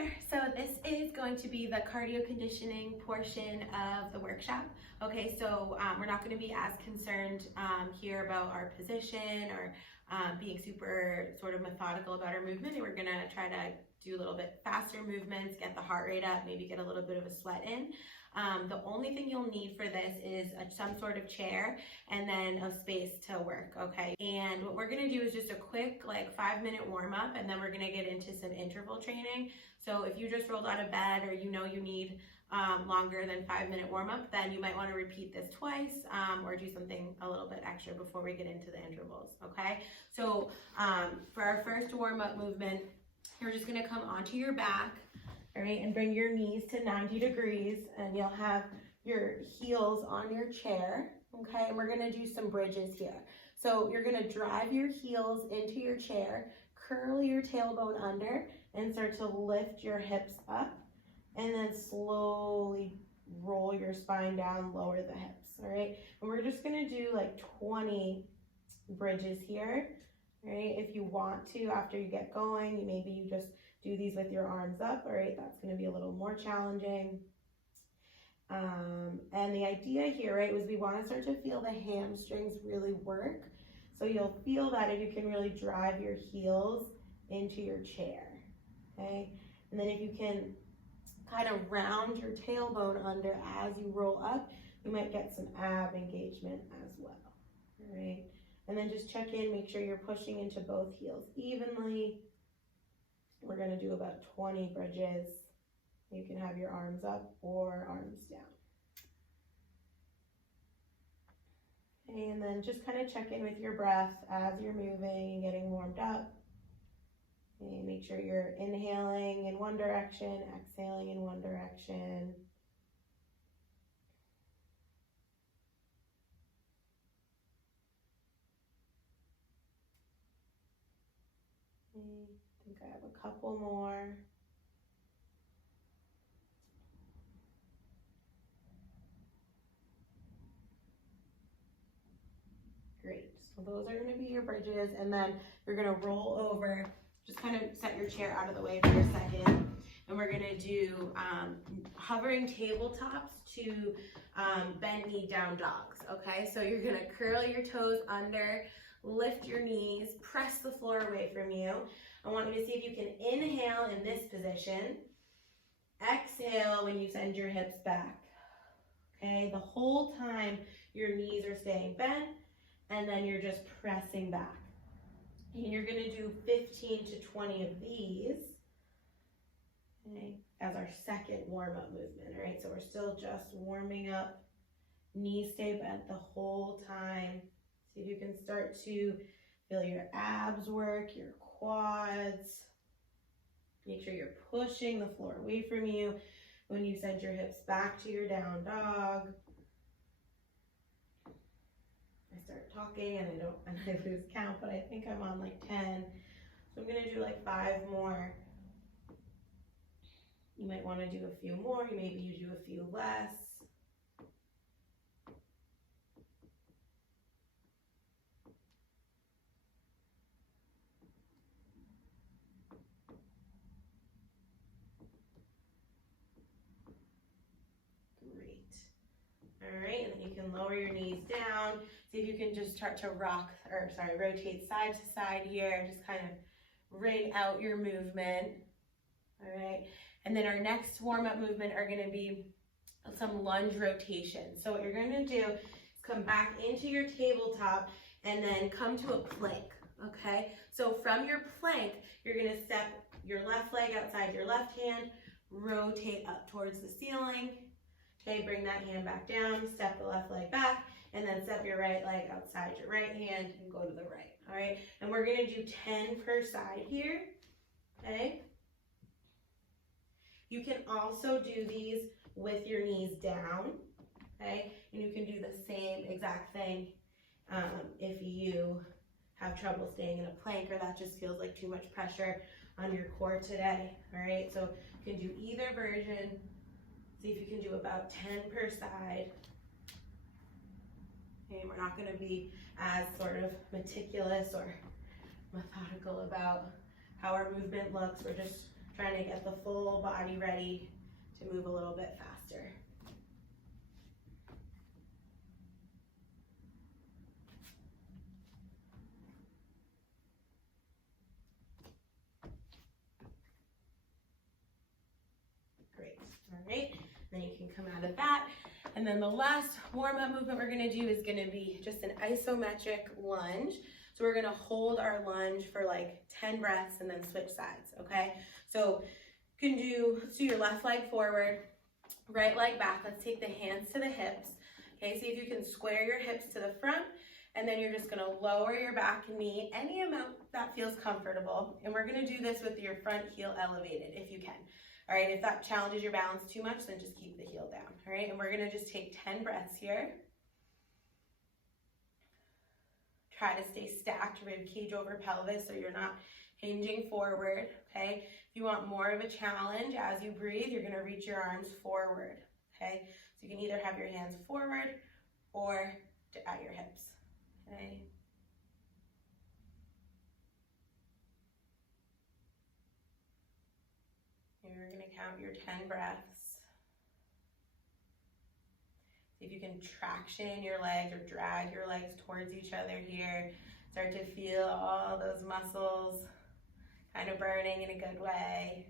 there. So this is going to be the cardio conditioning portion of the workshop. Okay, so we're not going to be as concerned here about our position or being super sort of methodical about our movement. And we're going to try to do a little bit faster movements, get the heart rate up, maybe get a little bit of a sweat in. The only thing you'll need for this is some sort of chair and then a space to work, okay? And what we're gonna do is just a quick 5-minute warm up, and then we're gonna get into some interval training. So if you just rolled out of bed or you know you need longer than 5-minute warm up, then you might wanna repeat this twice or do something a little bit extra before we get into the intervals, okay? So for our first warm up movement, you're just gonna come onto your back, all right, and bring your knees to 90 degrees, and you'll have your heels on your chair, okay? And we're gonna do some bridges here. So you're gonna drive your heels into your chair, curl your tailbone under, and start to lift your hips up, and then slowly roll your spine down, lower the hips, all right? And we're just gonna do 20 bridges here, all right? If you want to, after you get going, maybe you just do these with your arms up, all right? That's gonna be a little more challenging. And the idea here, right, was we wanna start to feel the hamstrings really work. So you'll feel that if you can really drive your heels into your chair, okay? And then if you can kind of round your tailbone under as you roll up, you might get some ab engagement as well, all right? And then just check in, make sure you're pushing into both heels evenly. We're gonna do about 20 bridges. You can have your arms up or arms down. Okay, and then just kind of check in with your breath as you're moving and getting warmed up. Okay, make sure you're inhaling in one direction, exhaling in one direction. Okay. I think I have a couple more. Great, so those are gonna be your bridges, and then you're gonna roll over, just kind of set your chair out of the way for a second, and we're gonna do hovering tabletops to bend knee down dogs, okay? So you're gonna curl your toes under, lift your knees, press the floor away from you. I want you to see if you can inhale in this position, exhale when you send your hips back, okay? The whole time your knees are staying bent, and then you're just pressing back. And you're gonna do 15 to 20 of these, okay, as our second warm-up movement, all right? So we're still just warming up, knees stay bent the whole time. See if you can start to feel your abs work, your quads. Make sure you're pushing the floor away from you when you send your hips back to your down dog. I start talking and I lose count, but I think I'm on 10. So I'm gonna do 5 more. You might wanna do a few more, maybe you do a few less. All right, and then you can lower your knees down. See if you can just start to rotate side to side here. Just kind of ring out your movement. All right, and then our next warm-up movement are gonna be some lunge rotations. So what you're gonna do is come back into your tabletop and then come to a plank, okay? So from your plank, you're gonna step your left leg outside your left hand, rotate up towards the ceiling. Okay, bring that hand back down, step the left leg back, and then step your right leg outside your right hand and go to the right, all right? And we're gonna do 10 per side here, okay? You can also do these with your knees down, okay? And you can do the same exact thing if you have trouble staying in a plank or that just feels like too much pressure on your core today, all right? So you can do either version. See if you can do about 10 per side. Okay, we're not gonna be as sort of meticulous or methodical about how our movement looks. We're just trying to get the full body ready to move a little bit faster. Great, all right, then you can come out of that. And then the last warm-up movement we're gonna do is gonna be just an isometric lunge. So we're gonna hold our lunge for like 10 breaths and then switch sides, okay? So you can let's do your left leg forward, right leg back. Let's take the hands to the hips. Okay, see if you can square your hips to the front, and then you're just gonna lower your back knee any amount that feels comfortable. And we're gonna do this with your front heel elevated if you can. All right, if that challenges your balance too much, then just keep the heel down. All right, and we're gonna just take 10 breaths here. Try to stay stacked, rib cage over pelvis, so you're not hinging forward, okay? If you want more of a challenge, as you breathe, you're gonna reach your arms forward, okay? So you can either have your hands forward or at your hips, okay? And you're gonna count your 10 breaths. See if you can traction your legs or drag your legs towards each other here. Start to feel all those muscles kind of burning in a good way.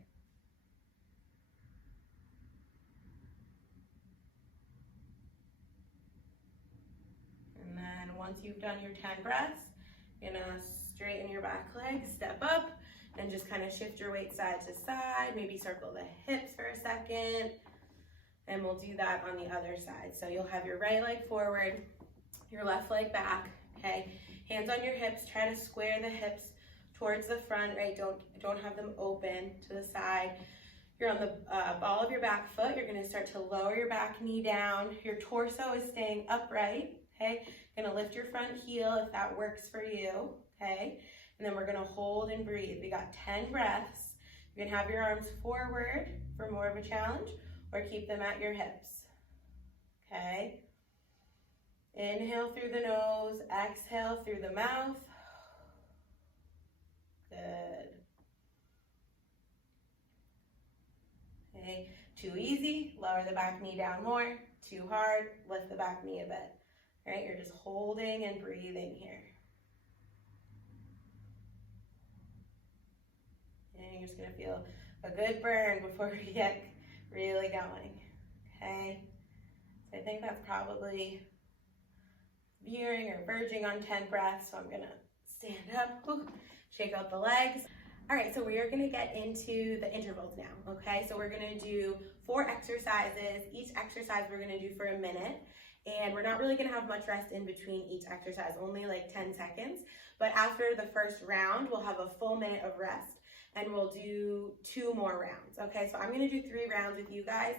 And then once you've done your 10 breaths, you're gonna straighten your back leg, step up, and just kind of shift your weight side to side. Maybe circle the hips for a second. And we'll do that on the other side. So you'll have your right leg forward, your left leg back, okay? Hands on your hips, try to square the hips towards the front, right? Don't have them open to the side. You're on the ball of your back foot. You're gonna start to lower your back knee down. Your torso is staying upright, okay? Gonna lift your front heel if that works for you, okay? And then we're gonna hold and breathe. We got 10 breaths. You can have your arms forward for more of a challenge, or keep them at your hips, okay? Inhale through the nose, exhale through the mouth. Good. Okay, too easy, lower the back knee down more. Too hard, lift the back knee a bit. All right, you're just holding and breathing here. And you're just gonna feel a good burn before we get really going, okay? So I think that's probably veering or verging on 10 breaths, so I'm gonna stand up, shake out the legs. All right, so we are gonna get into the intervals now, okay? So we're gonna do 4 exercises. Each exercise we're gonna do for a minute, and we're not really gonna have much rest in between each exercise, only like 10 seconds. But after the first round, we'll have a full minute of rest, and we'll do 2 more rounds, okay? So I'm gonna do 3 rounds with you guys.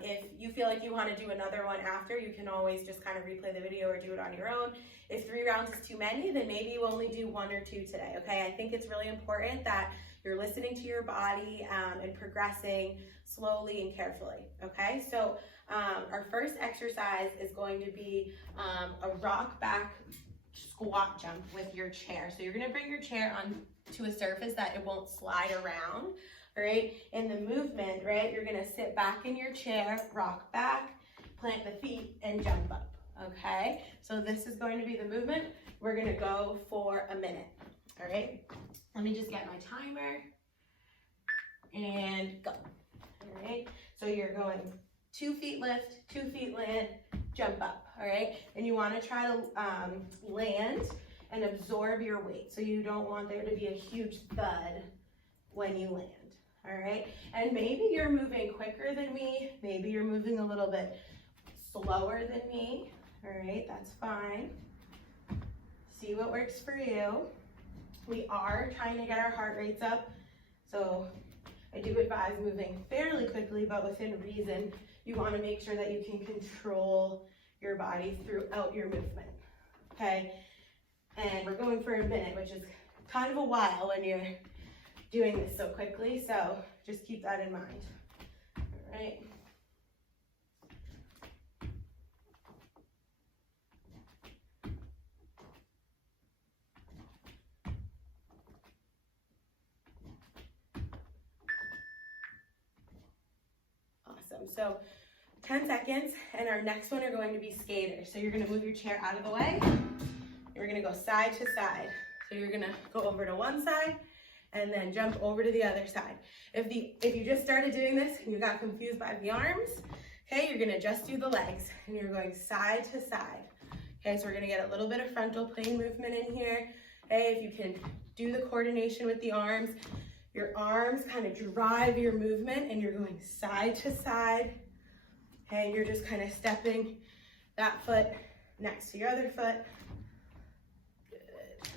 If you feel like you wanna do another one after, you can always just kind of replay the video or do it on your own. If 3 rounds is too many, then maybe you only do 1 or 2 today, okay? I think it's really important that you're listening to your body and progressing slowly and carefully, okay? So our first exercise is going to be a rock back squat jump with your chair. So you're gonna bring your chair on to a surface that it won't slide around, all right? In the movement, right, you're gonna sit back in your chair, rock back, plant the feet, and jump up, okay? So this is going to be the movement. We're gonna go for a minute, all right? Let me just get my timer and go, all right? So you're going 2 feet lift, 2 feet land, jump up, all right? And you wanna try to land and absorb your weight. So you don't want there to be a huge thud when you land, all right? And maybe you're moving quicker than me. Maybe you're moving a little bit slower than me, all right? That's fine. See what works for you. We are trying to get our heart rates up. So I do advise moving fairly quickly, but within reason. You wanna make sure that you can control your body throughout your movement, okay? And we're going for a minute, which is kind of a while when you're doing this so quickly, so just keep that in mind, all right? Awesome. So 10 seconds, and our next one are going to be skaters. So you're gonna move your chair out of the way. We're gonna go side to side. So you're gonna go over to one side and then jump over to the other side. If you just started doing this and you got confused by the arms, okay, you're gonna just do the legs and you're going side to side. Okay, so we're gonna get a little bit of frontal plane movement in here. Okay, if you can do the coordination with the arms, your arms kind of drive your movement and you're going side to side. Okay, you're just kind of stepping that foot next to your other foot. Good.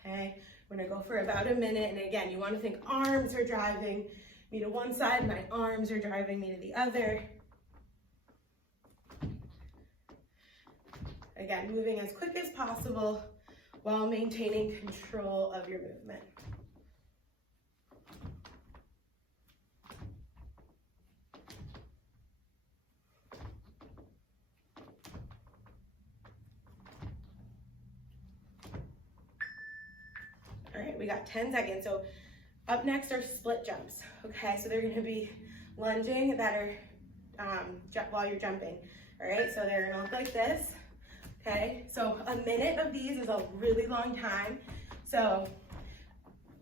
Okay, we're gonna go for about a minute, and again, you want to think arms are driving me to one side, my arms are driving me to the other. Again, moving as quick as possible while maintaining control of your movement. All right, we got 10 seconds. So up next are split jumps. Okay, so they're gonna be lunging that are while you're jumping. All right, so they're gonna look like this. Okay, so a minute of these is a really long time. So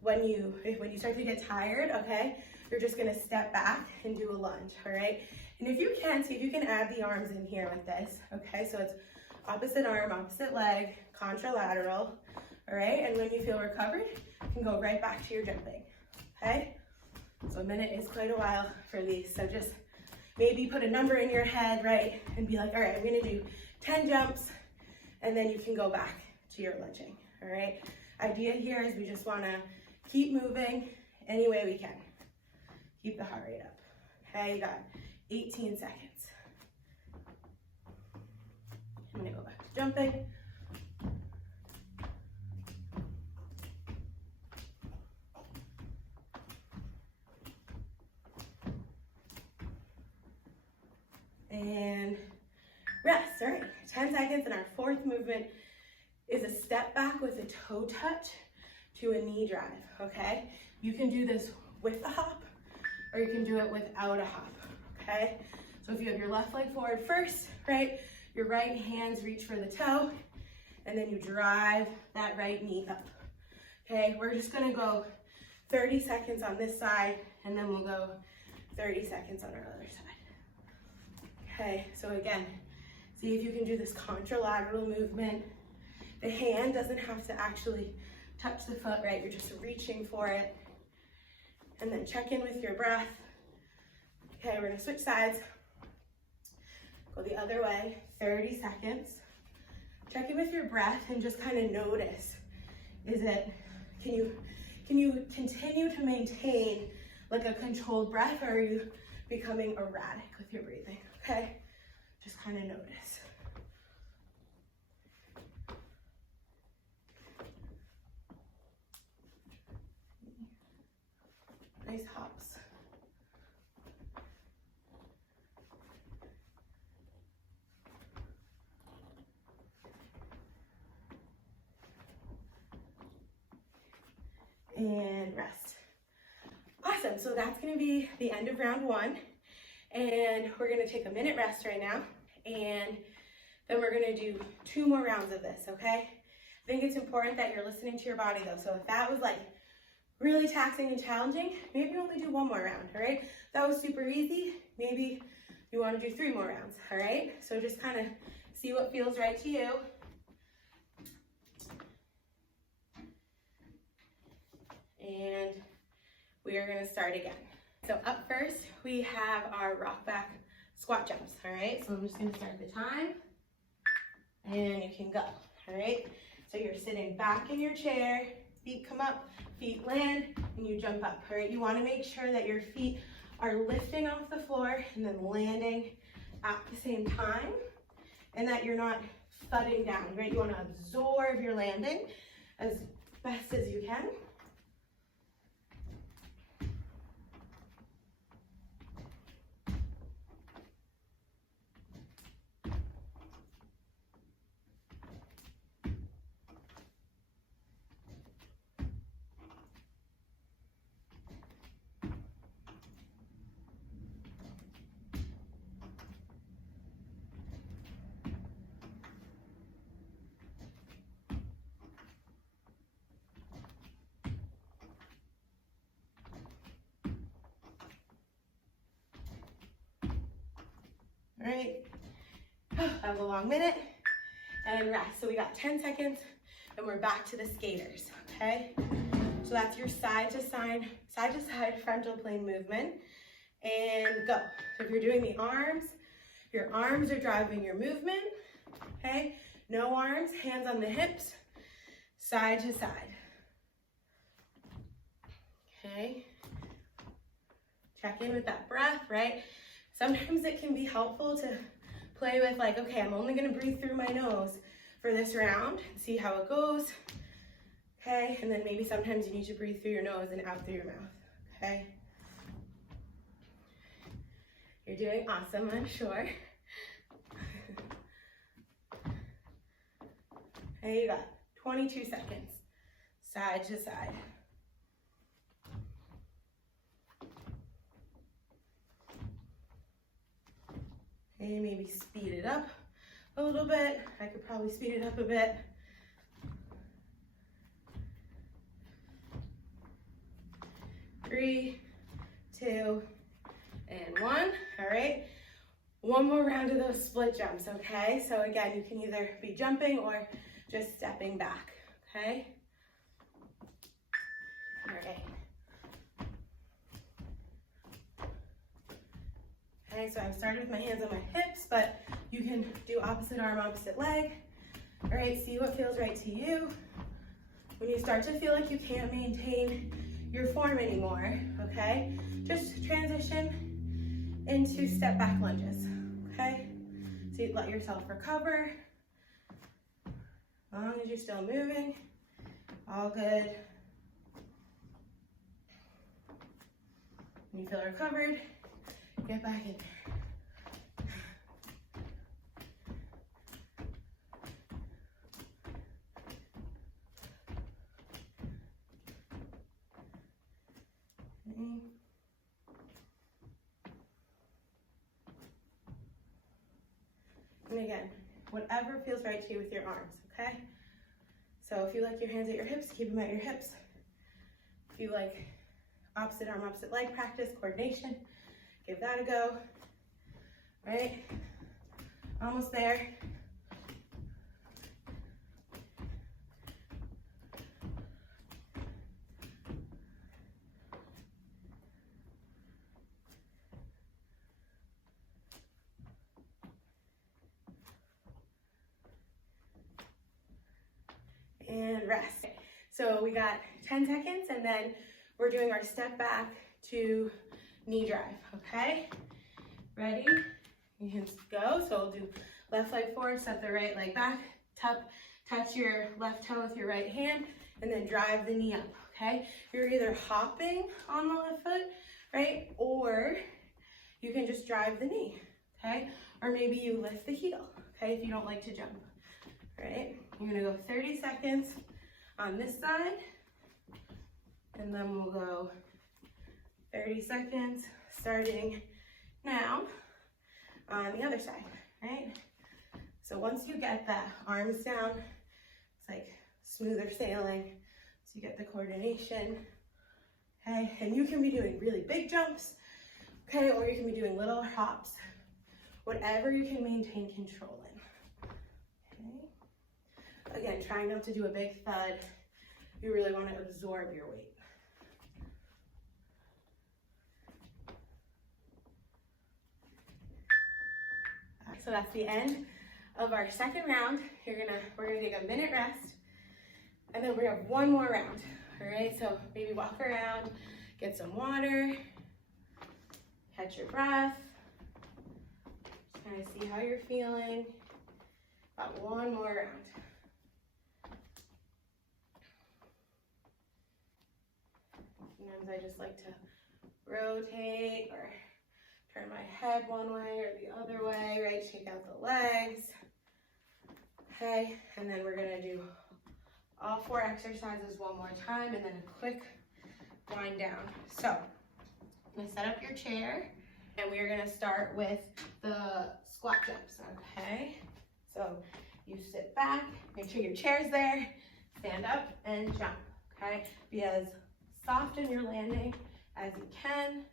when you start to get tired, okay, you're just gonna step back and do a lunge, all right? And if you can, see if you can add the arms in here with this, okay? So it's opposite arm, opposite leg, contralateral, all right? And when you feel recovered, you can go right back to your jumping, okay? So a minute is quite a while for these. So just maybe put a number in your head, right? And be like, all right, I'm gonna do 10 jumps, and then you can go back to your lunging, all right? Idea here is we just wanna keep moving any way we can. Keep the heart rate up, okay? You got 18 seconds. I'm gonna go back to jumping. And rest, all right, 10 seconds, and our fourth movement is a step back with a toe touch to a knee drive, okay? You can do this with a hop, or you can do it without a hop, okay? So if you have your left leg forward first, right, your right hands reach for the toe, and then you drive that right knee up, okay? We're just gonna go 30 seconds on this side, and then we'll go 30 seconds on our other side. Okay, so again, see if you can do this contralateral movement. The hand doesn't have to actually touch the foot, right? You're just reaching for it. And then check in with your breath. Okay, we're gonna switch sides. Go the other way, 30 seconds. Check in with your breath and just kind of notice, can you continue to maintain like a controlled breath, or are you becoming erratic with your breathing? Okay, just kind of notice. Nice hops. And rest. Awesome, so that's gonna be the end of round one. And we're gonna take a minute rest right now, and then we're gonna do 2 more rounds of this, okay? I think it's important that you're listening to your body though. So if that was like really taxing and challenging, maybe only do 1 more round, all right? If that was super easy, maybe you wanna do 3 more rounds, all right? So just kind of see what feels right to you. And we are gonna start again. So up first, we have our rock back squat jumps, all right? So I'm just gonna start the time, and you can go, all right? So you're sitting back in your chair, feet come up, feet land, and you jump up, all right? You wanna make sure that your feet are lifting off the floor and then landing at the same time, and that you're not thudding down, right? You wanna absorb your landing as best as you can. That was a long minute. And rest. So we got 10 seconds and we're back to the skaters, okay? So that's your side to side frontal plane movement. And go. So if you're doing the arms, your arms are driving your movement, okay? No arms, hands on the hips, side to side. Okay? Check in with that breath, right? Sometimes it can be helpful to play with like, okay, I'm only gonna breathe through my nose for this round and see how it goes. Okay, and then maybe sometimes you need to breathe through your nose and out through your mouth, okay? You're doing awesome, I'm sure. Okay, you got 22 seconds, side to side. Okay, maybe speed it up a little bit. I could probably speed it up a bit. Three, two, and one. All right. One more round of those split jumps, okay? So again, you can either be jumping or just stepping back, okay? All right. Okay, so I've started with my hands on my hips, but you can do opposite arm, opposite leg. All right, see what feels right to you. When you start to feel like you can't maintain your form anymore, okay, just transition into step back lunges, okay? So you let yourself recover. As long as you're still moving, all good. When you feel recovered, get back in there. Okay. And again, whatever feels right to you with your arms, okay? So if you like your hands at your hips, keep them at your hips. If you like opposite arm, opposite leg practice, coordination, give that a go. All right, almost there. And rest. So we got 10 seconds and then we're doing our step back to knee drive, okay? Ready? You can go. So we'll do left leg forward, step the right leg back, touch your left toe with your right hand, and then drive the knee up, okay? You're either hopping on the left foot, right? Or you can just drive the knee, okay? Or maybe you lift the heel, okay, if you don't like to jump, right? You're gonna go 30 seconds on this side, and then we'll go 30 seconds starting now on the other side, right? So once you get that arms down, it's like smoother sailing. So you get the coordination, okay? And you can be doing really big jumps, okay? Or you can be doing little hops, whatever you can maintain control in, okay? Again, trying not to do a big thud. You really want to absorb your weight. So that's the end of our second round. We're gonna take a minute rest, and then we have one more round. All right, so maybe walk around, get some water, catch your breath, just kind of see how you're feeling. Got one more round. Sometimes I just like to rotate or turn my head one way or the other way, right? Shake out the legs. Okay, and then we're gonna do all 4 exercises one more time and then a quick wind down. So, I'm gonna set up your chair and we're gonna start with the squat jumps, okay? So, you sit back, make sure your chair's there, stand up and jump, okay? Be as soft in your landing as you can.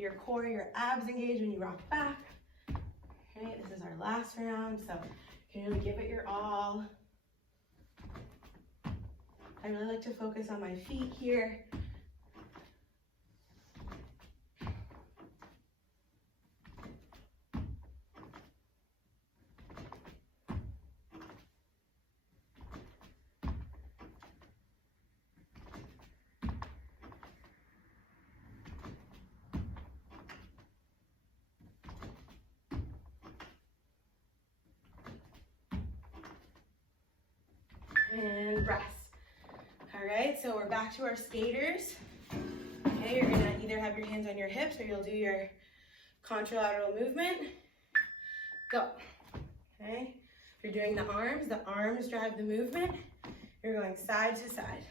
your core, your abs engage when you rock back. Okay, this is our last round, so you can really give it your all. I really like to focus on my feet here. And rest. All right, so we're back to our skaters. Okay, you're gonna either have your hands on your hips or you'll do your contralateral movement. Go. Okay, if you're doing the arms drive the movement. You're going side to side.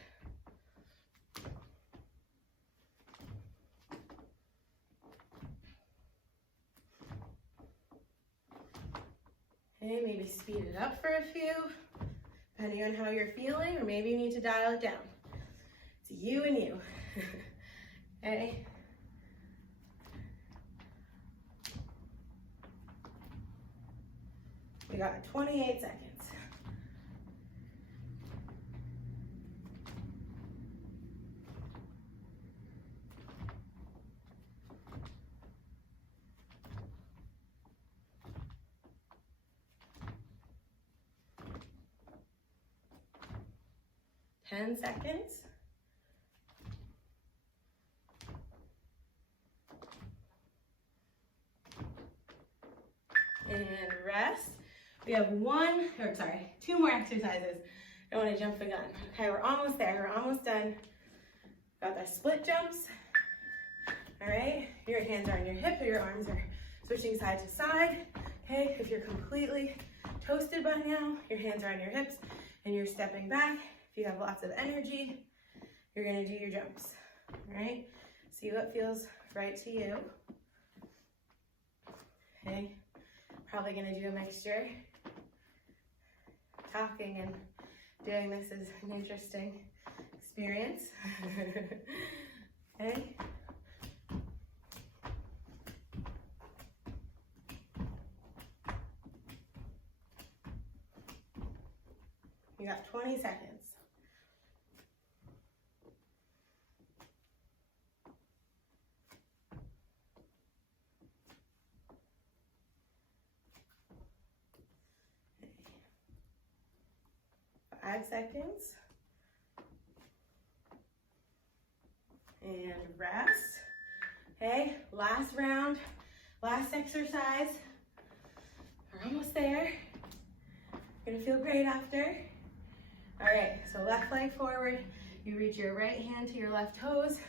Okay, maybe speed it up for a few, depending on how you're feeling, or maybe you need to dial it down. It's you and you. Okay. We got 28 seconds. Ten seconds. And rest. We have two more exercises. I don't want to jump the gun. Okay, we're almost there. We're almost done. Got the split jumps. All right, your hands are on your hip or your arms are switching side to side. Okay, if you're completely toasted by now, your hands are on your hips and you're stepping back. If you have lots of energy, you're gonna do your jumps. All right, see what feels right to you. Okay, probably gonna do a mixture. Talking and doing this is an interesting experience. Okay. You got 20 seconds. Okay. 5 seconds. And rest. Okay, last round, last exercise. We're almost there. You're gonna feel great after. All right, so left leg forward. You reach your right hand to your left toes.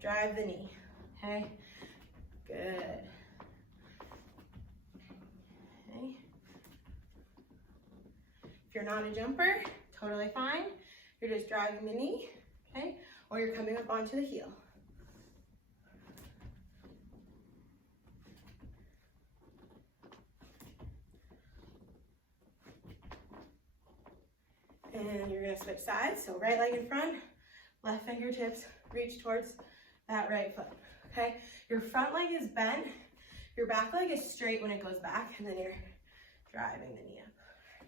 Drive the knee, okay? Good. Okay. If you're not a jumper, totally fine. You're just driving the knee, okay? Or you're coming up onto the heel. And you're gonna switch sides. So right leg in front, left fingertips reach towards that right foot, okay? Your front leg is bent, your back leg is straight when it goes back, and then you're driving the knee up,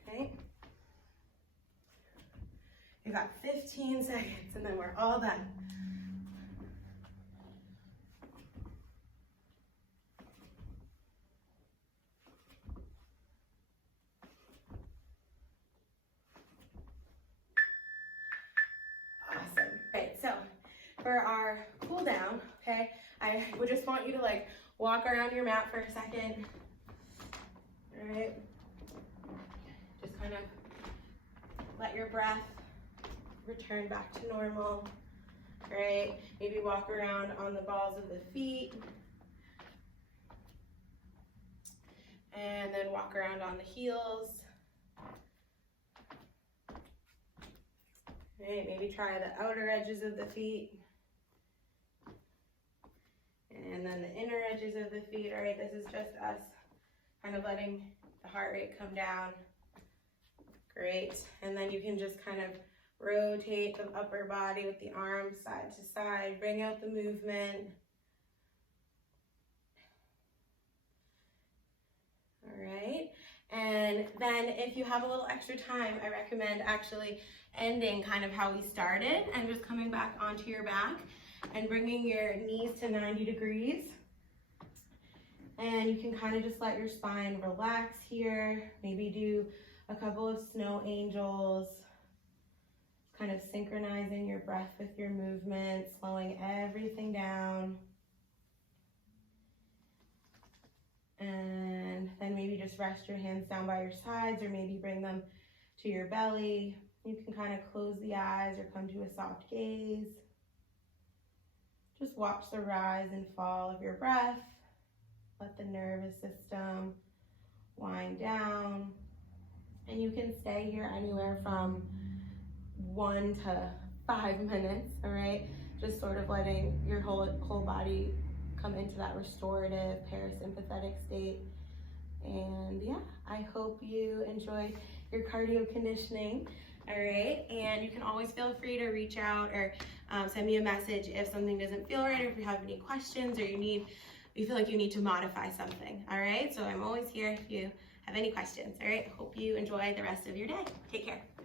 okay? You got 15 seconds, and then we're all done. Awesome. Right, so for our cool down, okay, I would just want you to like walk around your mat for a second. All right. Just kind of let your breath return back to normal. All right. Maybe walk around on the balls of the feet. And then walk around on the heels. Right, maybe try the outer edges of the feet. And then the inner edges of the feet. All right, this is just us kind of letting the heart rate come down. Great. And then you can just kind of rotate the upper body with the arms side to side. Bring out the movement. all right? And then if you have a little extra time, I recommend actually ending kind of how we started and just coming back onto your back and bringing your knees to 90 degrees. And you can kind of just let your spine relax here. Maybe do a couple of snow angels, kind of synchronizing your breath with your movement, slowing everything down. And then maybe just rest your hands down by your sides, or maybe bring them to your belly. You can kind of close the eyes or come to a soft gaze. Just watch the rise and fall of your breath. Let the nervous system wind down. And you can stay here anywhere from 1 to 5 minutes, all right? Just sort of letting your whole body come into that restorative parasympathetic state. And yeah, I hope you enjoyed your cardio conditioning, all right? And you can always feel free to reach out or send me a message if something doesn't feel right, or if you have any questions, or you feel like you need to modify something, all right? So I'm always here if you have any questions, all right? Hope you enjoy the rest of your day. Take care.